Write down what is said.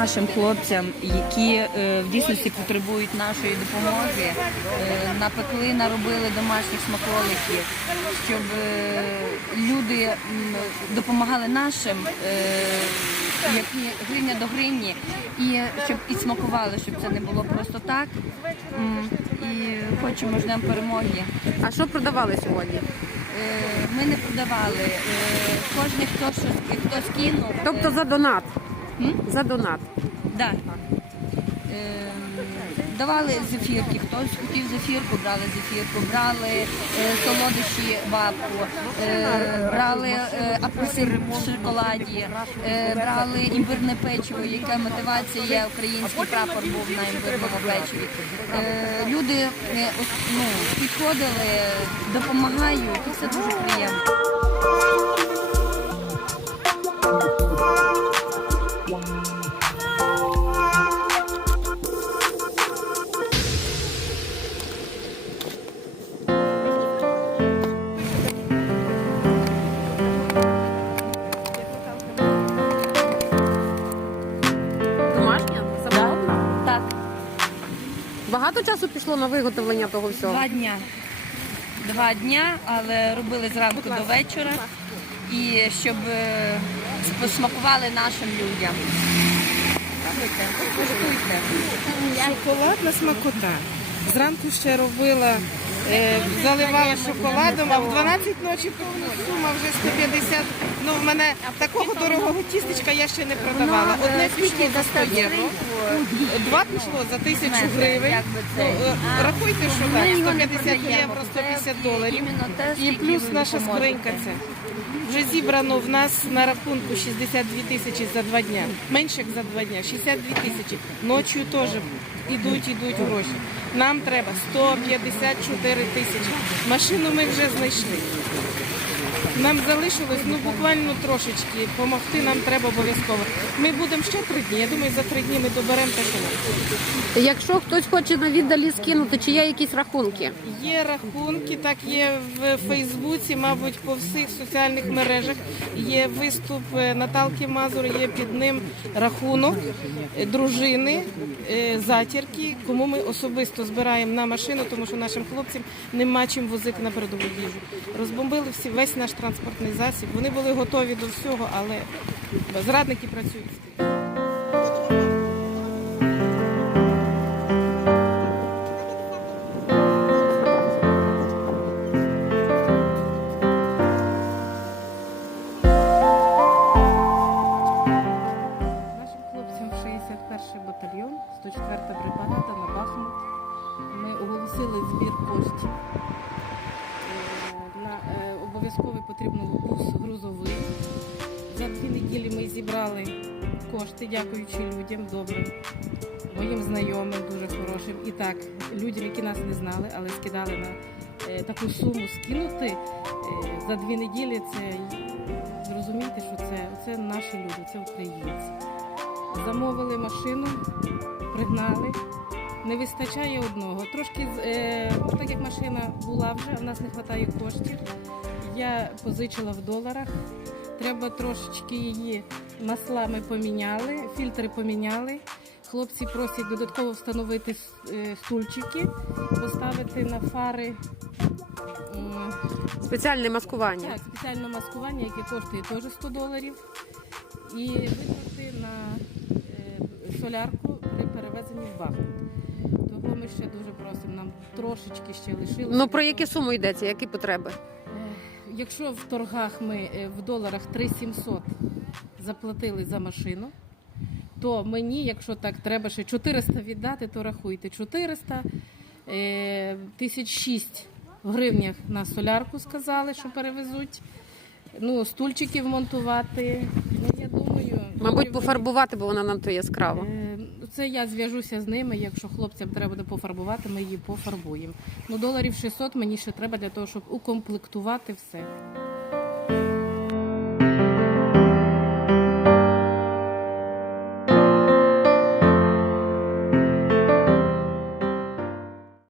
нашим хлопцям, які е, в дійсності потребують нашої допомоги, е, напекли, наробили домашніх смаколиків, щоб е, люди допомагали нашим, як гривня до гривні, і щоб і смакували, щоб це не було просто так. І хочемо ждемо перемоги. А що продавали сьогодні? Ми не продавали. Кожен, хто щось хто скинув. Тобто за донат. За донат. Да. Ем, Давали зефірки, хтось хотів зефірку, брали зефірку, брали е, солодощі бабку, е, брали е, апельсин в шоколаді, е, брали імбирне печиво, яка мотивація український прапор був на імбирному печиві. Люди ну, підходили, допомагають, і це дуже приємно. Багато часу пішло на виготовлення того всього. Два дня. Два дня, але робили зранку до вечора. І щоб е, посмакували нашим людям. Шоколадна смакота. Зранку ще робила, е, заливала шоколадом, а в 12 ночі сума вже 150. Ну, в мене такого дорогого тістечка я ще не продавала. Е, Одне пішло за 100 євро, два пішло за тисячу гривень. Ну, е, рахуйте, що так, 150 євро, 150 доларів. І плюс наша скринька це. Вже зібрано в нас на рахунку 62 тисячі за два дня. Менше як за два дня. 62 тисячі. Ночі теж ідуть, ідуть гроші. Нам треба 154 тисячі. Машину ми вже знайшли. Нам залишилось ну буквально трошечки. Помогти нам треба обов'язково. Ми будемо ще три дні. Я думаю, за три дні ми доберемо що. Якщо хтось хоче на віддалі скинути, чи є якісь рахунки? Є рахунки, так є в Фейсбуці, мабуть, по всіх соціальних мережах. Є виступ е, Наталки Мазур, є під ним рахунок е, дружини, е, затірки, кому ми особисто збираємо на машину, тому що нашим хлопцям нема чим возити на передову їжу. Розбомбили всі весь наш транспортний засіб. Вони були готові до всього, але зрадники працюють. Обов'язково потрібно бус грузовий. За дві неділі ми зібрали кошти, дякуючи людям добрим, моїм знайомим, дуже хорошим. І так, людям, які нас не знали, але скидали на е, таку суму скинути е, за дві неділі. Це зрозумійте, що це, це наші люди, це українці. Замовили машину, пригнали. Не вистачає одного. Трошки е, так як машина була вже, в нас не вистачає коштів. Я позичила в доларах. Треба трошечки її маслами поміняли, фільтри поміняли. Хлопці просять додатково встановити е, стульчики, поставити на фари. Спеціальне маскування. так, спеціальне маскування, яке коштує теж 100 доларів. І витрати на е, солярку при перевезенні в Бахмут. Ще дуже просимо, нам трошечки ще лишилося. Ну про які суми йдеться, які потреби? Е, Якщо в торгах ми е, в доларах 3700 заплатили за машину, то мені, якщо так треба ще 400 віддати, то рахуйте 400, е, 1006 в гривнях на солярку сказали, що перевезуть. Ну, стульчиків монтувати. Ну, я думаю, Мабуть, пофарбувати, бо вона нам то яскрава. Це я зв'яжуся з ними. Якщо хлопцям треба буде пофарбувати, ми її пофарбуємо. Ну, доларів 600 мені ще треба для того, щоб укомплектувати все.